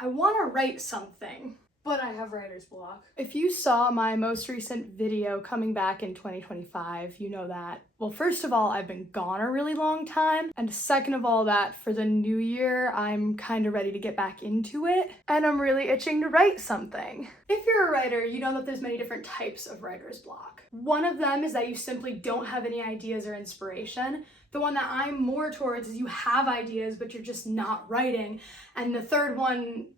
I want to write something, but I have writer's block. If you saw my most recent video coming back in 2025, you know that. Well, first of all, I've been gone a really long time. And second of all, that for the new year, I'm kind of ready to get back into it. And I'm really itching to write something. If you're a writer, you know that there's many different types of writer's block. One of them is that you simply don't have any ideas or inspiration. The one that I'm more towards is you have ideas, but you're just not writing. And the third one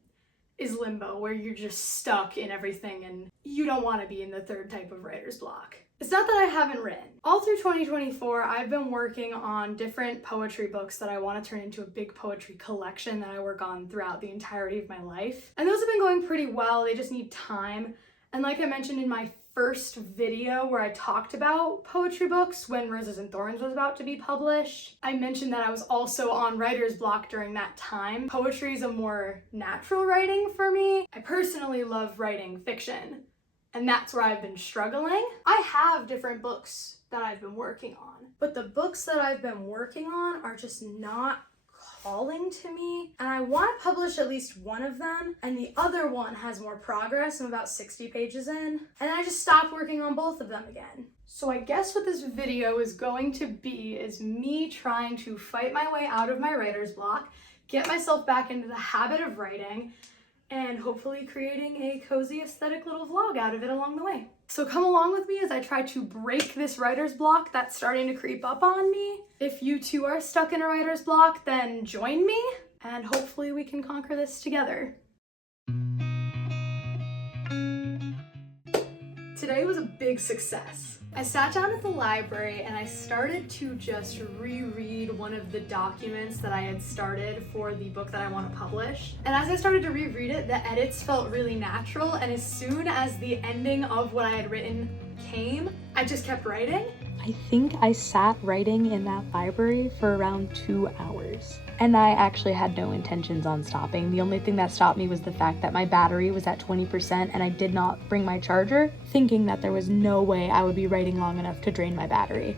is limbo, where you're just stuck in everything and you don't want to be in the third type of writer's block. It's not that I haven't written. All through 2024, I've been working on different poetry books that I want to turn into a big poetry collection that I work on throughout the entirety of my life. And those have been going pretty well, they just need time. And like I mentioned in my first video where I talked about poetry books when Roses and Thorns was about to be published, I mentioned that I was also on writer's block during that time. Poetry is a more natural writing for me. I personally love writing fiction, and that's where I've been struggling. I have different books that I've been working on, but the books that I've been working on are just not calling to me, and I want to publish at least one of them, and the other one has more progress. I'm about 60 pages in, and I just stopped working on both of them again. So I guess what this video is going to be is me trying to fight my way out of my writer's block, get myself back into the habit of writing, and hopefully creating a cozy aesthetic little vlog out of it along the way. So come along with me as I try to break this writer's block that's starting to creep up on me. If you too are stuck in a writer's block, then join me, and hopefully we can conquer this together. Today was a big success. I sat down at the library and I started to just reread one of the documents that I had started for the book that I want to publish. And as I started to reread it, the edits felt really natural, and as soon as the ending of what I had written came, I just kept writing. I think I sat writing in that library for around 2 hours. And I actually had no intentions on stopping. The only thing that stopped me was the fact that my battery was at 20% and I did not bring my charger, thinking that there was no way I would be writing long enough to drain my battery.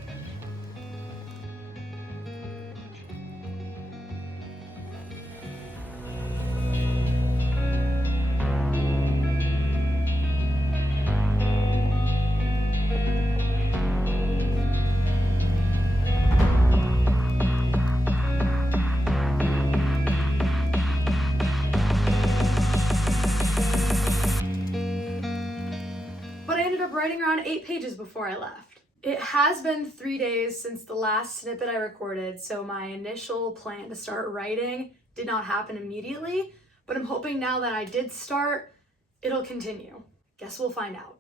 Writing around 8 pages before I left. It has been 3 days since the last snippet I recorded, so my initial plan to start writing did not happen immediately, but I'm hoping now that I did start, it'll continue. Guess we'll find out.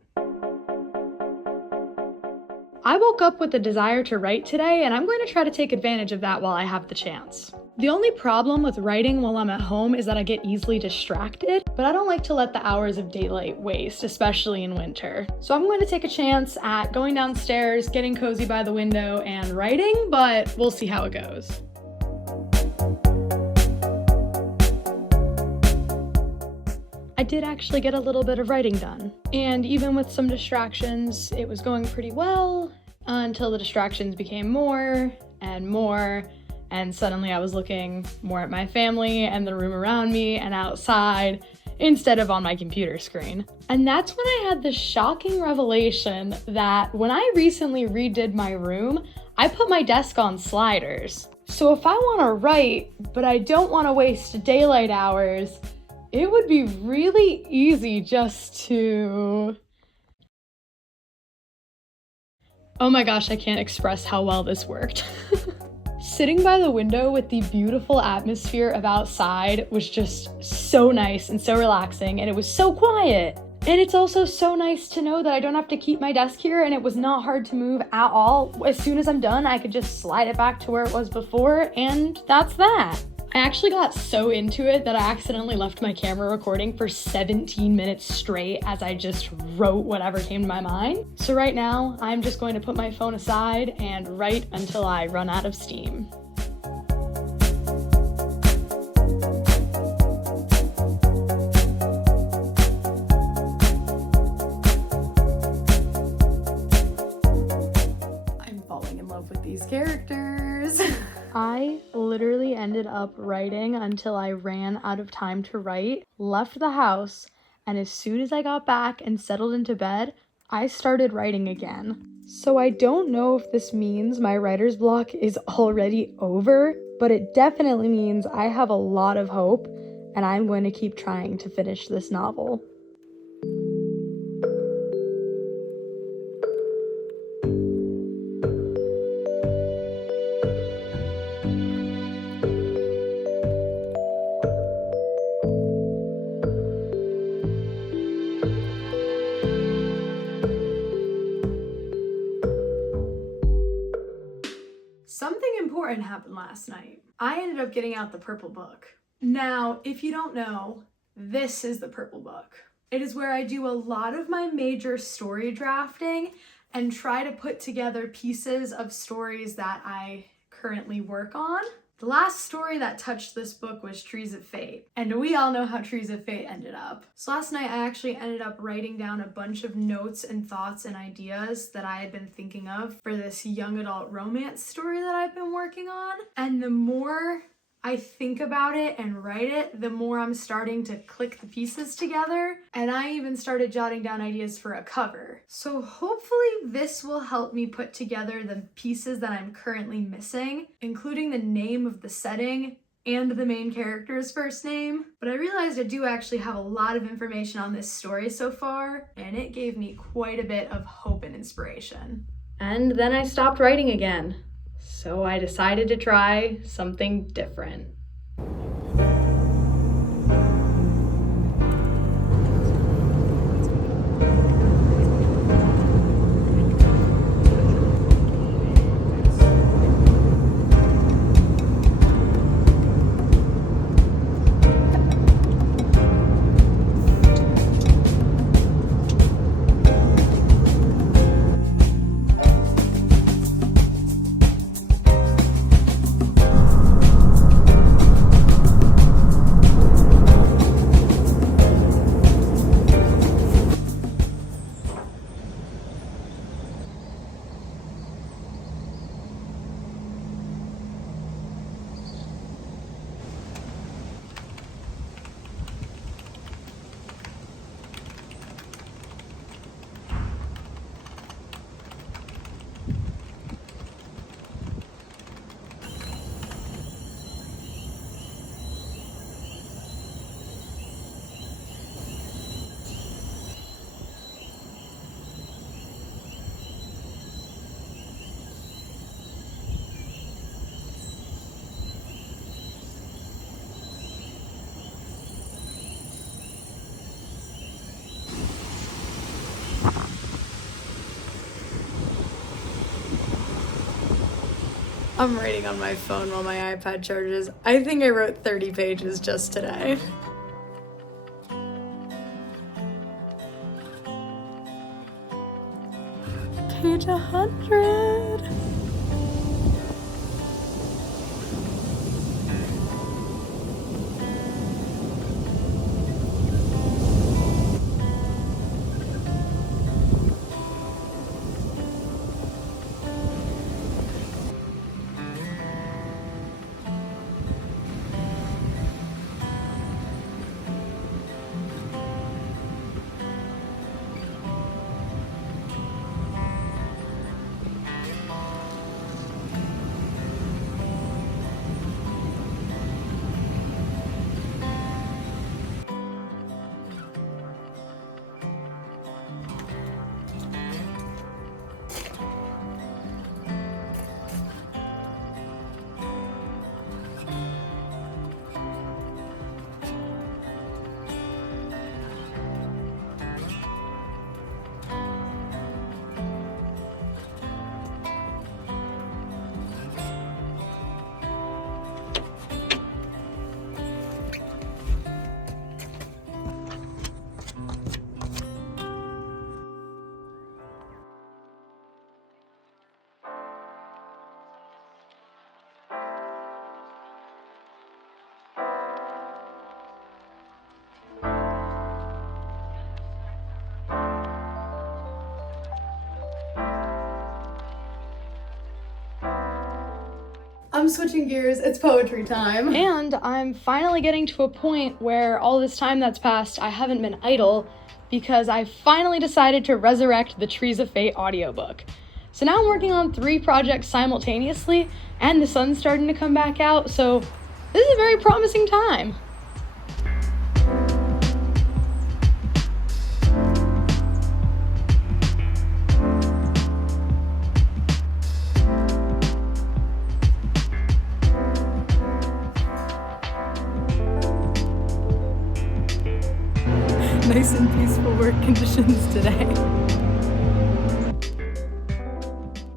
I woke up with the desire to write today, and I'm going to try to take advantage of that while I have the chance. The only problem with writing while I'm at home is that I get easily distracted, but I don't like to let the hours of daylight waste, especially in winter. So I'm going to take a chance at going downstairs, getting cozy by the window, and writing, but we'll see how it goes. I did actually get a little bit of writing done, and even with some distractions, it was going pretty well until the distractions became more and more. And suddenly I was looking more at my family and the room around me and outside instead of on my computer screen. And that's when I had the shocking revelation that when I recently redid my room, I put my desk on sliders. So if I want to write, but I don't want to waste daylight hours, it would be really easy just to... Oh my gosh, I can't express how well this worked. Sitting by the window with the beautiful atmosphere of outside was just so nice and so relaxing, and it was so quiet. And it's also so nice to know that I don't have to keep my desk here, and it was not hard to move at all. As soon as I'm done, I could just slide it back to where it was before, and that's that. I actually got so into it that I accidentally left my camera recording for 17 minutes straight as I just wrote whatever came to my mind. So right now, I'm just going to put my phone aside and write until I run out of steam. I'm falling in love with these characters. I literally ended ended up writing until I ran out of time to write, left the house, and as soon as I got back and settled into bed, I started writing again. So I don't know if this means my writer's block is already over, but it definitely means I have a lot of hope, and I'm going to keep trying to finish this novel. Something important happened last night. I ended up getting out the purple book. Now, if you don't know, this is the purple book. It is where I do a lot of my major story drafting and try to put together pieces of stories that I currently work on. The last story that touched this book was Trees of Fate, and we all know how Trees of Fate ended up. So last night I actually ended up writing down a bunch of notes and thoughts and ideas that I had been thinking of for this young adult romance story that I've been working on. And the more I think about it and write it, the more I'm starting to click the pieces together. And I even started jotting down ideas for a cover. So hopefully this will help me put together the pieces that I'm currently missing, including the name of the setting and the main character's first name. But I realized I do actually have a lot of information on this story so far, and it gave me quite a bit of hope and inspiration. And then I stopped writing again. So I decided to try something different. I'm writing on my phone while my iPad charges. I think I wrote 30 pages just today. Page 100. I'm switching gears. It's poetry time. And I'm finally getting to a point where all this time that's passed, I haven't been idle because I finally decided to resurrect the Trees of Fate audiobook. So now I'm working on 3 projects simultaneously, and the sun's starting to come back out, so this is a very promising time. Nice and peaceful work conditions today.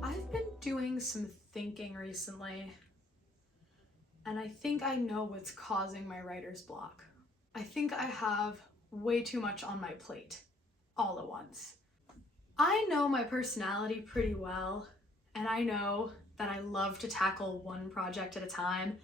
I've been doing some thinking recently, and I think I know what's causing my writer's block. I think I have way too much on my plate all at once. I know my personality pretty well, and I know that I love to tackle one project at a time,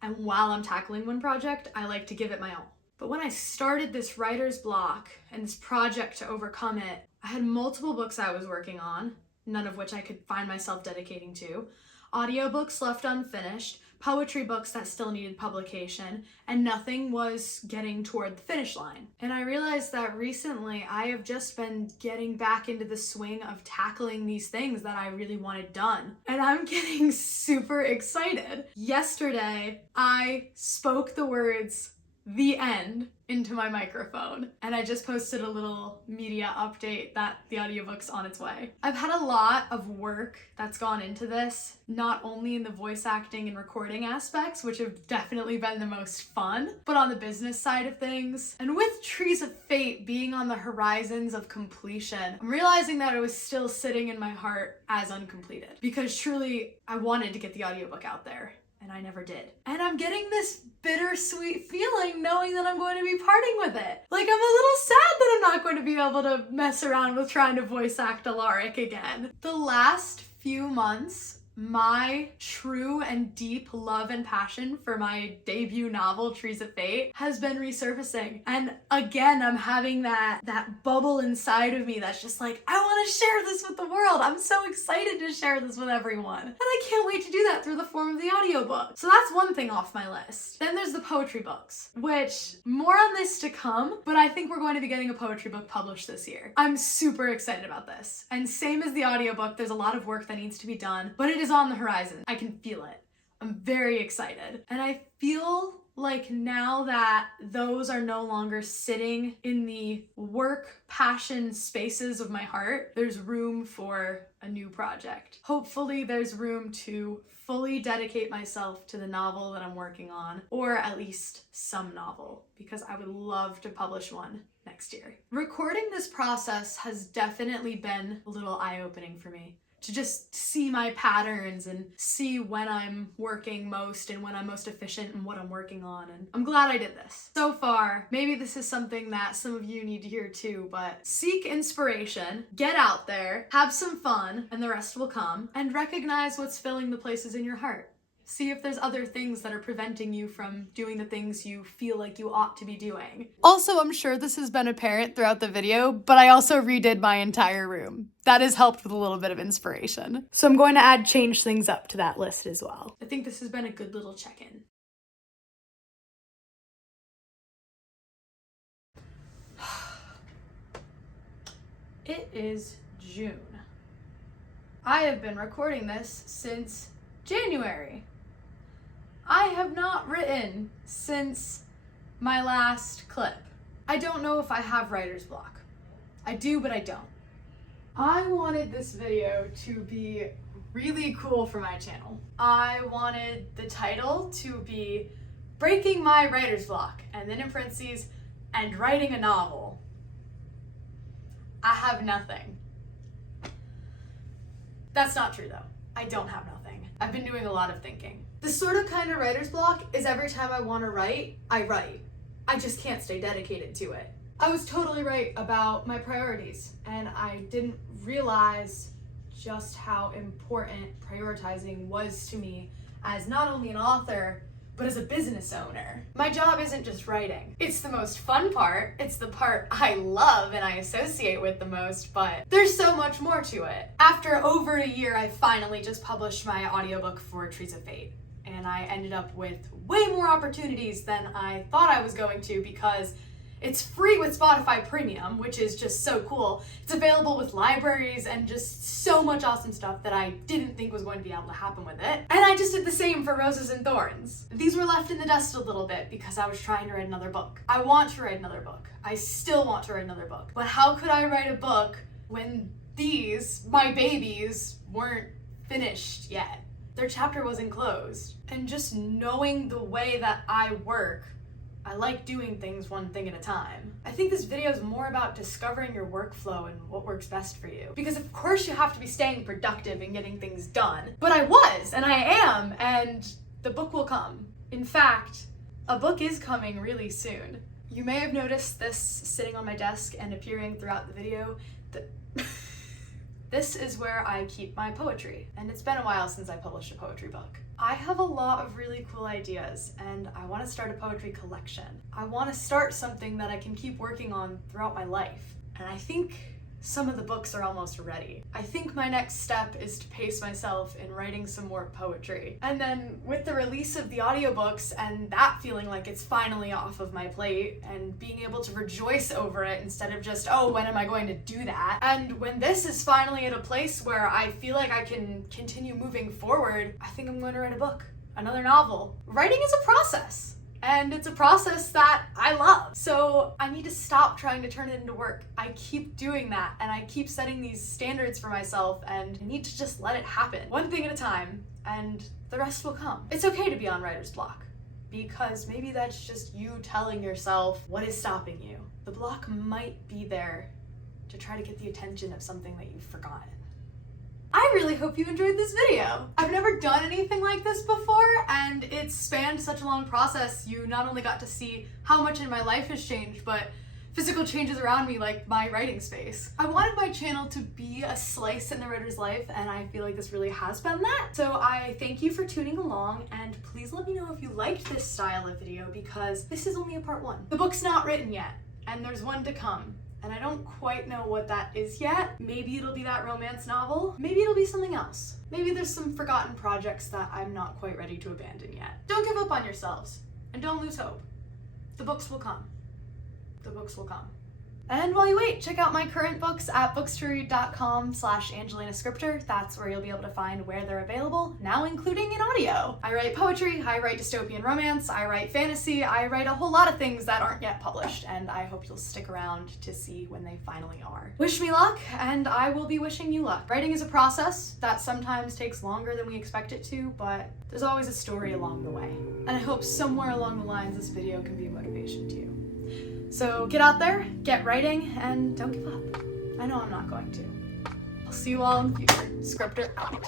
and while I'm tackling one project, I like to give it my all. But when I started this writer's block and this project to overcome it, I had multiple books I was working on, none of which I could find myself dedicating to, audiobooks left unfinished, poetry books that still needed publication, and nothing was getting toward the finish line. And I realized that recently I have just been getting back into the swing of tackling these things that I really wanted done. And I'm getting super excited. Yesterday, I spoke the words "the end" into my microphone, and I just posted a little media update that the audiobook's on its way. I've had a lot of work that's gone into this, not only in the voice acting and recording aspects, which have definitely been the most fun, but on the business side of things. And with Trees of Fate being on the horizons of completion, I'm realizing that it was still sitting in my heart as uncompleted, because truly I wanted to get the audiobook out there. And I never did. And I'm getting this bittersweet feeling knowing that I'm going to be parting with it. Like, I'm a little sad that I'm not going to be able to mess around with trying to voice act Alaric again. The last few months, my true and deep love and passion for my debut novel, Trees of Fate, has been resurfacing. And again, I'm having that bubble inside of me that's just like, I want to share this with the world. I'm so excited to share this with everyone. And I can't wait to do that through the form of the audiobook. So that's one thing off my list. Then there's the poetry books, which more on this to come, but I think we're going to be getting a poetry book published this year. I'm super excited about this. And same as the audiobook, there's a lot of work that needs to be done, but it is on the horizon. I can feel it. I'm very excited. And I feel like now that those are no longer sitting in the work passion spaces of my heart, there's room for a new project. Hopefully there's room to fully dedicate myself to the novel that I'm working on, or at least some novel, because I would love to publish one next year. Recording this process has definitely been a little eye-opening for me, to just see my patterns and see when I'm working most and when I'm most efficient and what I'm working on. And I'm glad I did this. So far, maybe this is something that some of you need to hear too, but seek inspiration, get out there, have some fun, and the rest will come, and recognize what's filling the places in your heart. See if there's other things that are preventing you from doing the things you feel like you ought to be doing. Also, I'm sure this has been apparent throughout the video, but I also redid my entire room. That has helped with a little bit of inspiration. So I'm going to change things up to that list as well. I think this has been a good little check-in. It is June. I have been recording this since January. I have not written since my last clip. I don't know if I have writer's block. I do, but I don't. I wanted this video to be really cool for my channel. I wanted the title to be Breaking My Writer's Block, and then in parentheses, and writing a novel. I have nothing. That's not true though. I don't have nothing. I've been doing a lot of thinking. The sort of kind of writer's block is every time I want to write, I write. I just can't stay dedicated to it. I was totally right about my priorities, and I didn't realize just how important prioritizing was to me as not only an author, but as a business owner. My job isn't just writing. It's the most fun part. It's the part I love and I associate with the most, but there's so much more to it. After over a year, I finally just published my audiobook for Trees of Fate. and I ended up with way more opportunities than I thought I was going to because it's free with Spotify Premium, which is just so cool. It's available with libraries and just so much awesome stuff that I didn't think was going to be able to happen with it. And I just did the same for Roses and Thorns. These were left in the dust a little bit because I was trying to write another book. I want to write another book. I still want to write another book. But how could I write a book when these, my babies, weren't finished yet? Their chapter wasn't closed. And just knowing the way that I work, I like doing things one thing at a time. I think this video is more about discovering your workflow and what works best for you. Because of course you have to be staying productive and getting things done. But I was, and I am, and the book will come. In fact, a book is coming really soon. You may have noticed this sitting on my desk and appearing throughout the video. This is where I keep my poetry, and it's been a while since I published a poetry book. I have a lot of really cool ideas, and I want to start a poetry collection. I want to start something that I can keep working on throughout my life, and I think some of the books are almost ready. I think my next step is to pace myself in writing some more poetry. And then with the release of the audiobooks and that feeling like it's finally off of my plate and being able to rejoice over it instead of just, oh, when am I going to do that? And when this is finally at a place where I feel like I can continue moving forward, I think I'm going to write a book, another novel. Writing is a process. And it's a process that I love. So I need to stop trying to turn it into work. I keep doing that and I keep setting these standards for myself and I need to just let it happen. One thing at a time and the rest will come. It's okay to be on writer's block because maybe that's just you telling yourself what is stopping you. The block might be there to try to get the attention of something that you've forgotten. I really hope you enjoyed this video. I've never done anything like this before, and it's spanned such a long process. You not only got to see how much in my life has changed, but physical changes around me, like my writing space. I wanted my channel to be a slice in the writer's life, and I feel like this really has been that. So I thank you for tuning along, and please let me know if you liked this style of video, because this is only a part 1. The book's not written yet, and there's one to come. And I don't quite know what that is yet. Maybe it'll be that romance novel. Maybe it'll be something else. Maybe there's some forgotten projects that I'm not quite ready to abandon yet. Don't give up on yourselves, and don't lose hope. The books will come. The books will come. And while you wait, check out my current books at bookstory.com/Angelina Scriptor. That's where you'll be able to find where they're available, now including in audio. I write poetry, I write dystopian romance, I write fantasy, I write a whole lot of things that aren't yet published, and I hope you'll stick around to see when they finally are. Wish me luck, and I will be wishing you luck. Writing is a process that sometimes takes longer than we expect it to, but there's always a story along the way. And I hope somewhere along the lines this video can be a motivation to you. So get out there, get writing, and don't give up. I know I'm not going to. I'll see you all in the future. Scriptor out.